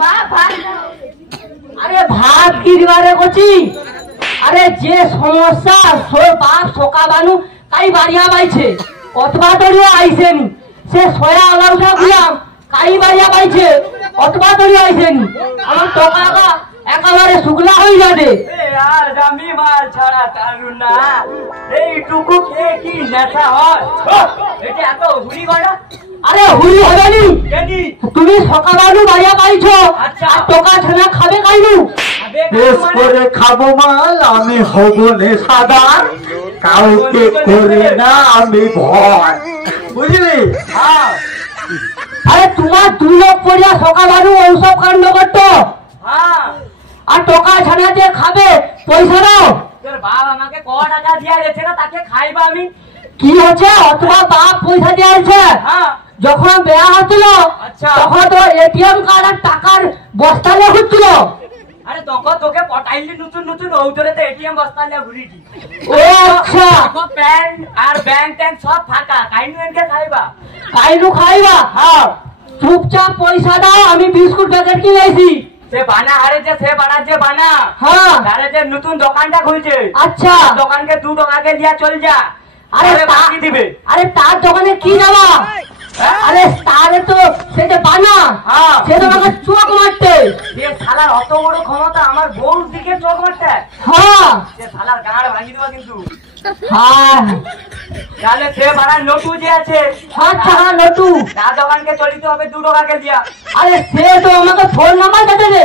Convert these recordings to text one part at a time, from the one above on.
মা ভাত আরে ভাত কি দিবারে কচি আরে যে সমস্যা সোর বাপ সকা বানু কাই বাড়িয়া পাইছে অথবা তরিও আইছেনি সে সয়া আলাউটা গুলাম কাই বাড়িয়া পাইছে অথবা তরিও আইছেনি আমার টাকা একেবারে শুকলা হয়ে যাবে আমি মাল ছাড়া চালু না এইটুকু খেয়ে কি নেশা হয় এটা এত হুড়ি গড়া আরে হুড়ি হবেনি তুমি সকাবানু বাড়িয়া পাইছো আচ্ছা টাকা ছানা খাবে কাইনু বেশ করে খাবো মাল আমি হব নেশাদার কাউকে করে না আমি ভয় বুঝলি। হ্যাঁ আরে তোমার দুই লোক পড়িয়া সকাবানু ঔষধ কাণ্ড করতো হ্যাঁ আর টাকা ছানা যে খাবে পয়সা দাও তোর বাপ আমাকে ক টাকা দিয়া দিয়েছে না তাকে খাইবা আমি কি হচ্ছে অথবা বাপ পয়সা দিয়ে আছে হ্যাঁ যখন বেয়া হচ্ছিল আচ্ছা তখন তো এটিএম কার্ড আর টাকার বস্তা নিয়ে ঘুরছিল আরে তখন তোকে পটাইলি নতুন নতুন ঔতরে তো এটিএম বস্তা নিয়ে ঘুরিটি ও আচ্ছা প্যান আর ব্যাংক ট্যাঙ্ক সব ফাঁকা কাইনু এনকে খাইবা কাইনু খাইবা হ্যাঁ চুপচাপ পয়সা দাও আমি বিস্কুট প্যাকেট কিনে আইছি সে বানা হারে যে সে বানা যে বানা হ্যাঁ তারে যে নতুন দোকানটা খুলছে আচ্ছা দোকানকে 2 টাকাকে লিয়া চল যা আরে বাকি দিবে আরে তার দোকানে কি যাবা আরে তারে তো সে যে বানা হ্যাঁ সে তো আমাকে চোখ মারতে সে শালার অত বড় ক্ষমতা আমার বউর দিকে চোখ মারতে হ্যাঁ সে শালার গাঁড় ভাঙি দেবা কিন্তু হ্যাঁ তাহলে সে বানা নটু যে আছে আচ্ছা নটু তার দোকানকে চলিতে হবে 2 টাকাকে দিয়া আরে সে তো আমাকে ফোন নাম্বার কেটে দে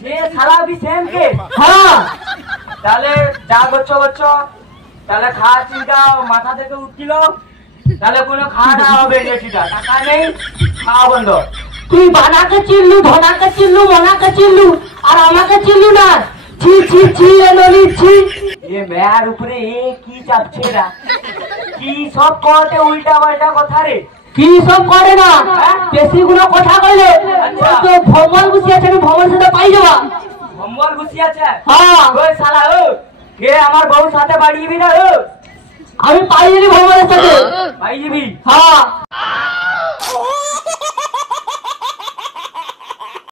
সে শালা বি সেম কে হ্যাঁ তাহলে যা করছো তাহলে খাওয়া চিন্তা মাথা থেকে উঠছিল তাহলে কোনো খাওয়া না হবে যেটা টাকা নেই খাওয়া বন্ধ তুই বানাকে চিল্লু ধনাকে চিল্লু মনাকে চিল্লু আর আমাকে চিল্লু না ছি ছি ছি এলি ছি এ মেয়ার উপরে এ কি চাপছে রা কি সব কটে উল্টা পাল্টা কথা রে কি সব করে না বেশি গুলো কথা কইলে তো ভ্রমণ গুছি আছে ভ্রমণ সাথে পাই যাবা ভম্বর গুছি আছে হ্যাঁ ওই শালা ও কে আমার বউ সাথে বাড়ি যাবি না ও আমি পাই যাবি ভ্রমণের সাথে পাই যাবি হ্যাঁ